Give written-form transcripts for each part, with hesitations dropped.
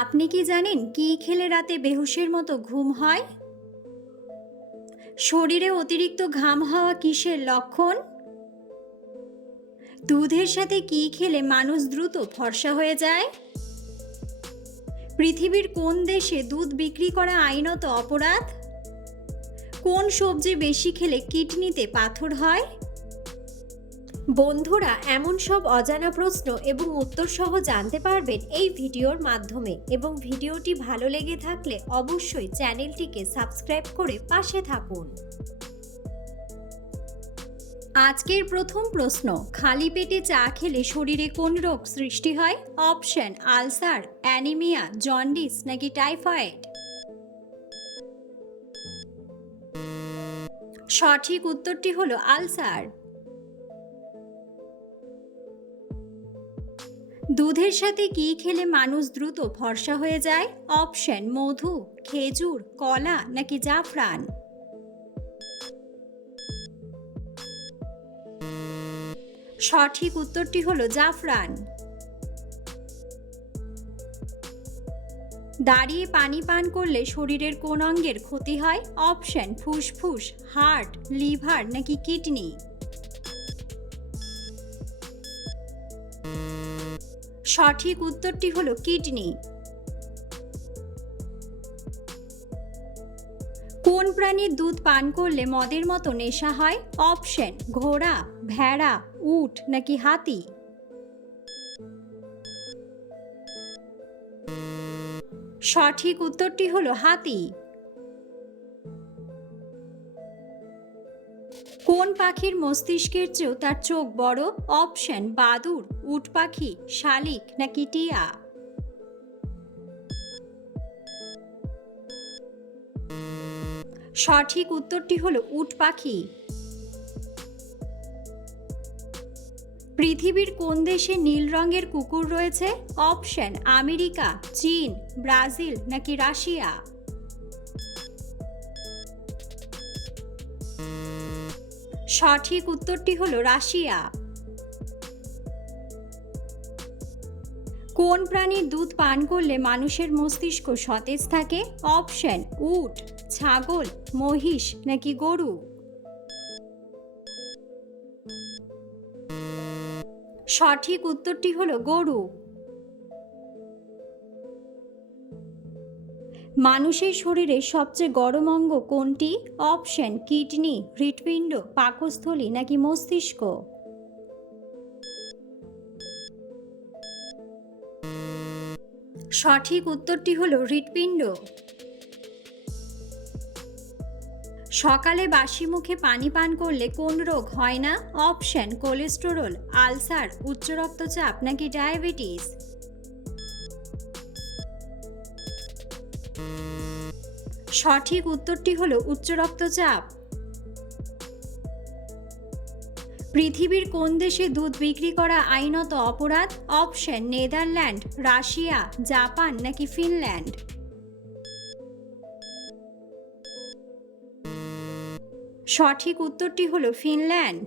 আপনি কি জানেন কি খেলে রাতে বেহুশের মতো ঘুম হয়? শরীরে অতিরিক্ত ঘাম হওয়া কিসের লক্ষণ? দুধের সাথে কি খেলে মানুষ দ্রুত ফর্সা হয়ে যায়? পৃথিবীর কোন দেশে দুধ বিক্রি করা আইনত অপরাধ? কোন সবজি বেশি খেলে কিডনিতে পাথর হয়? বন্ধুরা, এমন সব অজানা প্রশ্ন এবং উত্তর সহ জানতে পারবেন এই ভিডিওর মাধ্যমে, এবং ভিডিওটি ভালো লেগে থাকলে অবশ্যই চ্যানেলটিকে সাবস্ক্রাইব করে পাশে থাকুন। আজকের প্রথম প্রশ্ন, খালি পেটে চা খেলে শরীরে কোন রোগ সৃষ্টি হয়? অপশন: আলসার, অ্যানিমিয়া, জন্ডিস নাকি টাইফয়েড। সঠিক উত্তরটি হলো আলসার। দুধের সাথে কি খেলে মানুষ দ্রুত ফর্সা হয়ে যায়? অপশন: মধু, খেজুর, কলা নাকি জাফরান। সঠিক উত্তরটি হলো জাফরান। দাঁড়িয়ে পানি পান করলে শরীরের কোন অঙ্গের ক্ষতি হয়? অপশন: ফুসফুস, হার্ট, লিভার নাকি কিডনি। সঠিক উত্তরটি হলো কিডনি। কোন প্রাণীর দুধ পান করলে মদের মতো নেশা হয়? অপশন: ঘোড়া, ভেড়া, উট নাকি হাতি। সঠিক উত্তরটি হলো হাতি। কোন পাখির মস্তিষ্কের চেয়েও তার চোখ বড়? অপশন: বাদুড়, উট পাখি, শালিক নাকি টিয়া। সঠিক উত্তরটি হলো উট পাখি। পৃথিবীর কোন দেশে নীল রঙের কুকুর রয়েছে? অপশন: আমেরিকা, চীন, ব্রাজিল নাকি রাশিয়া। সঠিক উত্তরটি হলো রাশিয়া। কোন প্রাণীর দুধ পান করলে মানুষের মস্তিষ্ক সতেজ থাকে? অপশন: উট, ছাগল, মহিষ নাকি গরু। সঠিক উত্তরটি হলো গরু। মানুষের শরীরে সবচেয়ে গরম অঙ্গ কোনটি? অপশন: কিডনি, হৃৎপিণ্ড, পাকস্থলী নাকি মস্তিষ্ক। সঠিক উত্তরটি হলো হৃৎপিণ্ড। সকালে বাসি মুখে পানি পান করলে কোন রোগ হয় না? অপশন: কোলেস্টেরল, আলসার, উচ্চ রক্তচাপ নাকি ডায়াবেটিস। সঠিক উত্তরটি হলো উচ্চ রক্তচাপ। পৃথিবীর কোন দেশে দুধ বিক্রি করা আইনত অপরাধ? অপশন: নেদারল্যান্ড, রাশিয়া, জাপান নাকি ফিনল্যান্ড। সঠিক উত্তরটি হলো ফিনল্যান্ড।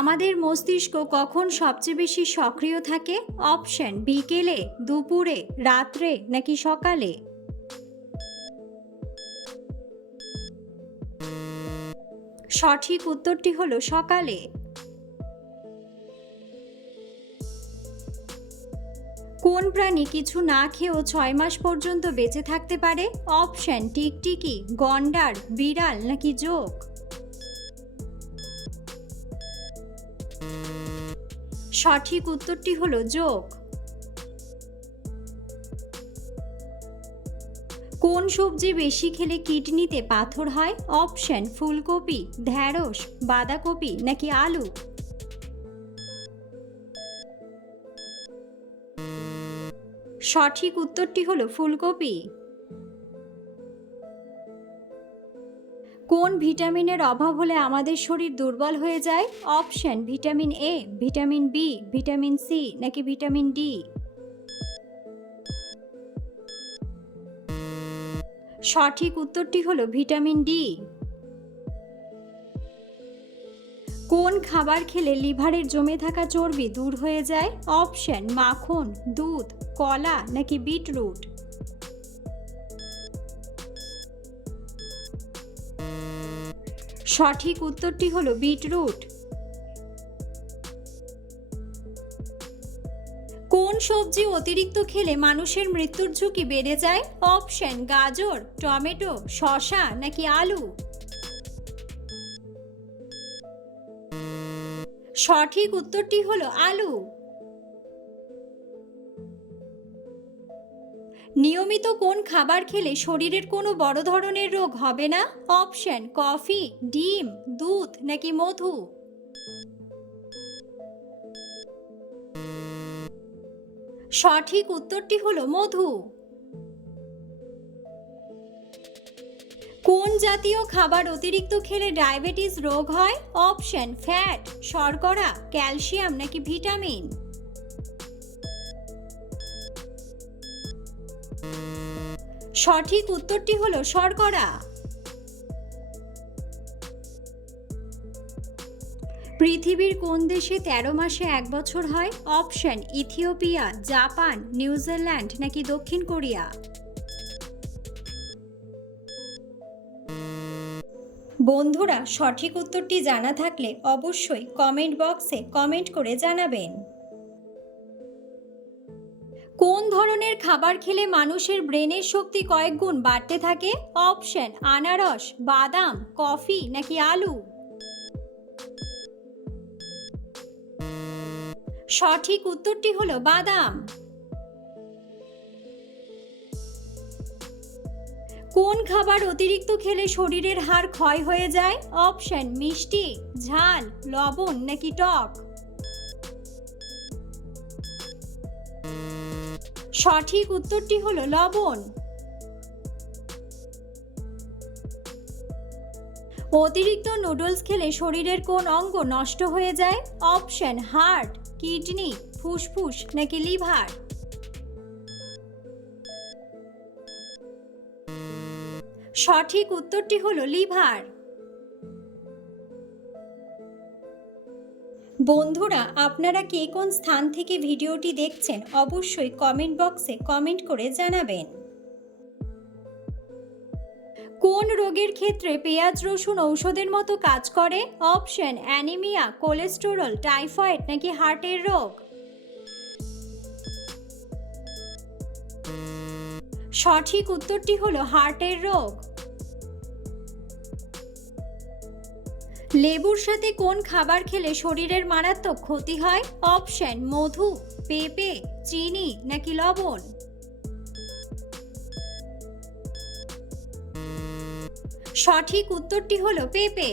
আমাদের মস্তিষ্ক কখন সবচেয়ে বেশি সক্রিয় থাকে? অপশন: বিকেলে, দুপুরে, রাত্রে নাকি সকালে। সঠিক উত্তরটি হলো সকালে। কোন প্রাণী কিছু না খেয়েও 6 মাস পর্যন্ত বেঁচে থাকতে পারে? অপশন: টিকটিকি, গন্ডার, বিড়াল নাকি জোঁক। সঠিক উত্তরটি হলো জোঁক। কোন সবজি বেশি খেলে কিডনিতে পাথর হয়? অপশন: ফুলকপি, ঢেঁড়স, বাঁধাকপি নাকি আলু। সঠিক উত্তরটি হলো ফুলকপি। কোন ভিটামিনের অভাব হলে আমাদের শরীর দুর্বল হয়ে যায়? Option: vitamin A, vitamin B, vitamin C নাকি ভিটামিন ডি। সঠিক উত্তরটি হলো ভিটামিন ডি। কোন খাবার খেলে লিভারের জমে থাকা চর্বি দূর হয়ে যায়? অপশন মাখন, দুধ, কলা নাকি বিটরুট। সঠিক উত্তরটি হলো বিটরুট। কোন সবজি অতিরিক্ত খেলে মানুষের মৃত্যুর ঝুঁকি বেড়ে যায়? অপশন গাজর, টমেটো, শসা নাকি আলু। সঠিক উত্তরটি হলো আলু। নিয়মিত কোন খাবার খেলে শরীরের কোনো বড় ধরনের রোগ হবে না? অপশন কফি, ডিম, দুধ নাকি মধু। সঠিক উত্তরটি হলো মধু। কোন জাতীয় খাবার অতিরিক্ত খেলে ডায়াবেটিস রোগ হয়? অপশন ফ্যাট, শর্করা, ক্যালসিয়াম নাকি ভিটামিন। সঠিক উত্তরটি হলো শর্করা। পৃথিবীর কোন দেশে 13 মাসে 1 বছর হয়? অপশন ইথিওপিয়া, জাপান, নিউজিল্যান্ড নাকি দক্ষিণ কোরিয়া। বন্ধুরা, সঠিক উত্তরটি জানা থাকলে অবশ্যই কমেন্ট বক্সে কমেন্ট করে জানাবেন। কোন ধরনের খাবার খেলে মানুষের ব্রেনের শক্তি কয়েক গুণ বাড়তে থাকে? অপশন আনারস, বাদাম, কফি নাকি আলু। সঠিক উত্তরটি হলো বাদাম। কোন খাবার অতিরিক্ত খেলে শরীরের হাড় ক্ষয় হয়ে যায়? অপশন মিষ্টি, ঝাল, লবণ নাকি টক। সঠিক উত্তরটি হলো লবণ। অতিরিক্ত নুডলস খেলে শরীরের কোন অঙ্গ নষ্ট হয়ে যায়? অপশন হার্ট, কিডনি, ফুসফুস নাকি লিভার। সঠিক উত্তরটি হলো লিভার। বন্ধুরা, আপনারা কে কোন স্থান থেকে ভিডিওটি দেখছেন অবশ্যই কমেন্ট বক্সে কমেন্ট করে জানাবেন। কোন রোগের ক্ষেত্রে পেঁয়াজ রসুন ঔষধের মতো কাজ করে? অপশন অ্যানিমিয়া, কোলেস্টেরল, টাইফয়েড নাকি হার্টের রোগ। সঠিক উত্তরটি হলো হার্টের রোগ। লেবুর সাথে কোন খাবার খেলে শরীরের মারাত্মক ক্ষতি হয়? অপশন মধু, পেঁপে, চিনি নাকি লবণ। সঠিক উত্তরটি হলো পেঁপে।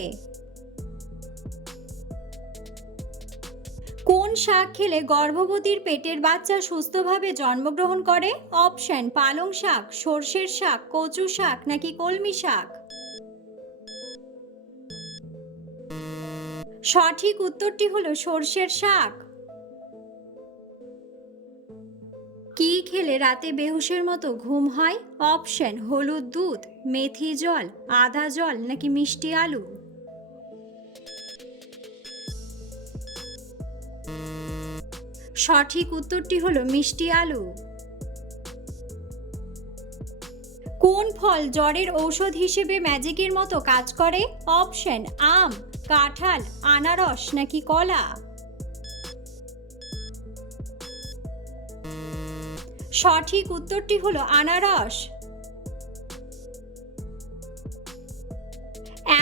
কোন শাক খেলে গর্ভবতীর পেটের বাচ্চা সুস্থভাবে জন্মগ্রহণ করে? অপশন পালং শাক, সর্ষের শাক, কচু শাক নাকি কলমি শাক। সঠিক উত্তরটি হলো সর্ষের শাক। কি খেলে রাতে বেহুশের মতো ঘুম হয়? অপশন হলুদ দুধ, মেথি জল, আদা জল নাকি মিষ্টি আলু। সঠিক উত্তরটি হলো মিষ্টি আলু। কোন ফল জ্বরের ঔষধ হিসেবে ম্যাজিকের মতো কাজ করে? অপশন আম, কাঁঠাল, আনারস নাকি কলা। সঠিক উত্তরটি হলো আনারস।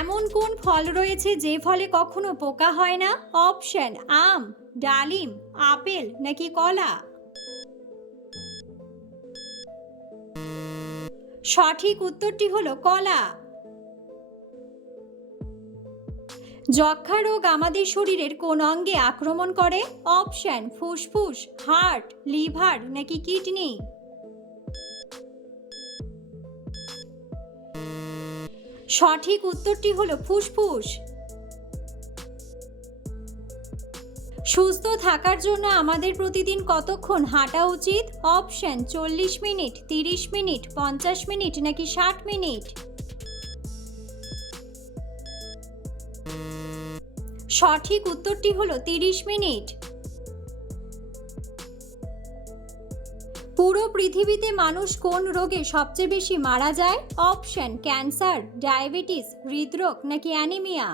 এমন কোন ফল রয়েছে যে ফলে কখনো পোকা হয় না? অপশন আম, ডালিম, আপেল নাকি কলা। সঠিক উত্তরটি হলো কলা। যক্ষ্মা রোগ আমাদের শরীরের কোন অঙ্গে আক্রমণ করে? অপশন ফুসফুস, হার্ট, লিভার নাকি কিডনি। সঠিক উত্তরটি হলো ফুসফুস। সুস্থ থাকার জন্য আমাদের প্রতিদিন কতক্ষণ হাঁটা উচিত? অপশন 40 মিনিট, 30 মিনিট, 50 মিনিট নাকি 60 মিনিট। সঠিক উত্তরটি হলো 30 মিনিট। পুরো পৃথিবীতে মানুষ কোন রোগে সবচেয়ে বেশি মারা যায়? অপশন: ক্যান্সার, ডায়াবেটিস, হৃদরোগ নাকি অ্যানিমিয়া।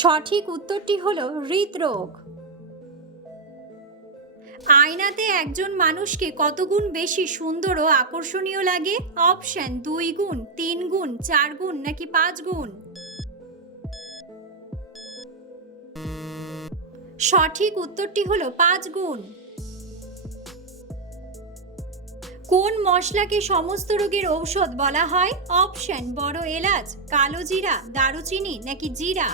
সঠিক উত্তরটি হলো হৃদরোগ। আয়নাতে একজন মানুষকে কত গুণ বেশি সুন্দর ও আকর্ষণীয় লাগে? অপশন: 2 গুণ, 3 গুণ, 4 গুণ নাকি 5 গুণ। সঠিক উত্তরটি হলো 5 গুণ। কোন মশলাকে সমস্ত রোগের ঔষধ বলা হয়? অপশন: বড় এলাচ, কালো জিরা, দারুচিনি নাকি জিরা।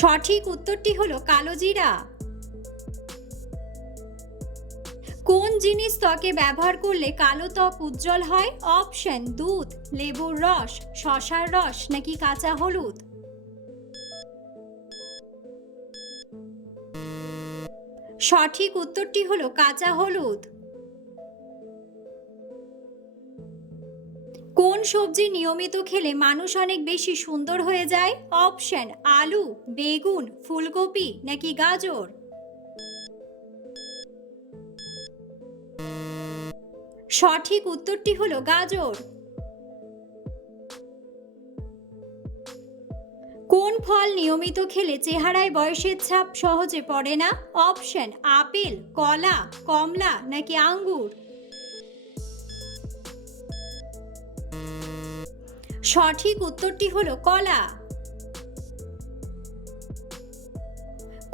সঠিক উত্তরটি হলো কালো জিরা। কোন জিনিস ত্বকে ব্যবহার করলে কালো ত্বক উজ্জ্বল হয়? অপশন: দুধ, লেবুর রস, শসার রস নাকি কাঁচা হলুদ। সঠিক উত্তরটি হলো কাঁচা হলুদ। কোন সবজি নিয়মিত খেলে মানুষ অনেক বেশি সুন্দর হয়ে যায়? অপশন: আলু, বেগুন, ফুলকপি নাকি গাজর। সঠিক উত্তরটি হলো গাজর। কোন ফল নিয়মিত খেলে চেহারায় বয়সের ছাপ সহজে পড়ে না? অপশন: আপেল, কলা, কমলা নাকি আঙ্গুর। সঠিক উত্তরটি হলো কলা।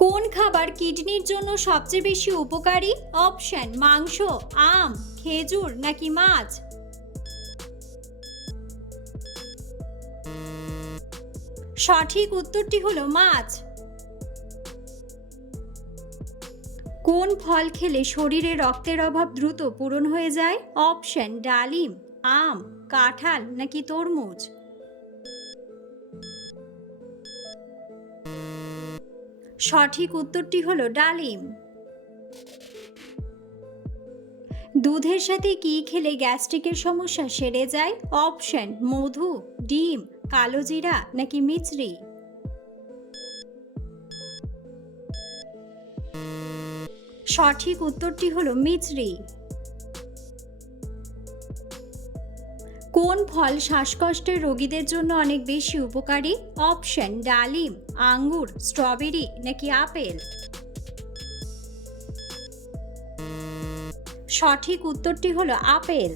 কোন খাবার কিডনির জন্য সবচেয়ে বেশি উপকারী? অপশন: মাংস, আম, খেজুর নাকি মাছ। সঠিক উত্তরটি হলো মাছ। কোন ফল খেলে শরীরে রক্তের অভাব দ্রুত পূরণ হয়ে যায়? অপশন: ডালিম, আম, কাঁঠাল নাকি তরমুজ। সঠিক উত্তরটি হলো ডালিম। দুধের সাথে কি খেলে গ্যাস্ট্রিকের সমস্যা সেরে যায়? অপশন: মধু, ডিম, কালো জিরা নাকি মিছরি। সঠিক উত্তরটি হলো মিছরি। কোন ফল শ্বাসকষ্টের রোগীদের জন্য অনেক বেশি উপকারী? অপশন: ডালিম, আঙ্গুর, স্ট্রবেরি নাকি আপেল। সঠিক উত্তরটি হলো আপেল।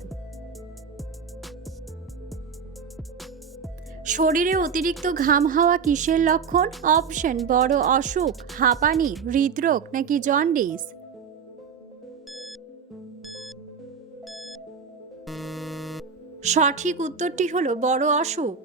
শরীরে অতিরিক্ত ঘাম হওয়া কিসের লক্ষণ? অপশন: বড় অসুখ, হাঁপানি, হৃদরোগ নাকি জন্ডিস। সঠিক উত্তরটি হলো বড় অসুখ।